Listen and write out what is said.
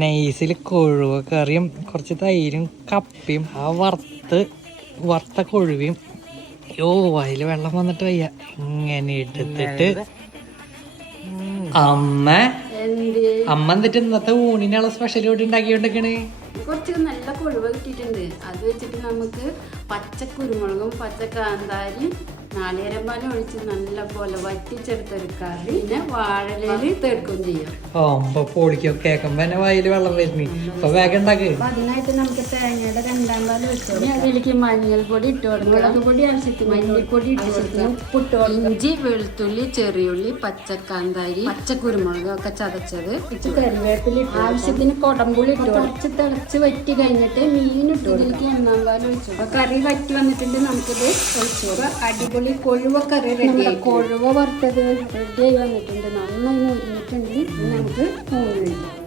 നൈസിൽ കൊഴുവ കറിയും കുറച്ച് തൈരും കപ്പയും ആ വറുത്ത കൊഴുവയും അതിൽ വെള്ളം വന്നിട്ട് വയ്യ. ഇങ്ങനെ എടുത്തിട്ട് അമ്മ എന്നിട്ട് ഇന്നത്തെ ഊണിനുള്ള സ്പെഷ്യൽ ഇവിടെ ഉണ്ടാക്കിക്കൊണ്ടിരിക്കണേ. കുറച്ച് നല്ല കൊഴുവ കിട്ടിയിട്ടുണ്ട്. അത് വെച്ചിട്ട് നമുക്ക് പച്ച കുരുമുളകും പച്ച കാന്താരിയും നാളികേരമ്പാലും ഒഴിച്ച് നല്ല പോലെ വറ്റിച്ചെടുത്തൊരു കറി. പിന്നെ വാഴയില് തേർക്കുകയും ചെയ്യാം. പൊളിക്കും കേൾക്കുമ്പോ തന്നെ വായിൽ വെള്ളം വരുന്നു. അപ്പൊ വേഗം ഉണ്ടാക്കി. അതിനായിട്ട് നമുക്ക് തേങ്ങയുടെ 2-ാം പാല് വെച്ചു. അതിലേക്ക് മഞ്ഞൾപ്പൊടി ഇട്ട് കൊടുക്കണം, മുളക് പൊടി ആവശ്യത്തിന്, മല്ലിപ്പൊടി ഇട്ട് കൊടുക്കണം, ഉപ്പിട്ട് കൊടുക്കണം, ഇഞ്ചി വെളുത്തുള്ളി ചെറിയുള്ളി പച്ചക്കാന്താരി പച്ചക്കുരുമുളക് ഒക്കെ ചതച്ചത്, കറിവേപ്പില, ആവശ്യത്തിന് കൊടംപുളി ഇട്ട് കുറച്ച് തിളച്ച് വറ്റി കഴിഞ്ഞിട്ട് മീൻ ഇട്ട് ഇതിലേക്ക് 1-ാം പാല് വെച്ചു. അപ്പൊ കറി വറ്റി വന്നിട്ടുണ്ട്. നമുക്കിത് ഒഴിച്ചു. അടിപൊളി കൊഴുവ കറി റെഡി. കൊഴുവ വറുത്തത് റെഡി ആയി വന്നിട്ടുണ്ട്. നന്നായി മുരിഞ്ഞിട്ടുണ്ട്. നമുക്ക് ഊണ് കഴിക്കാം.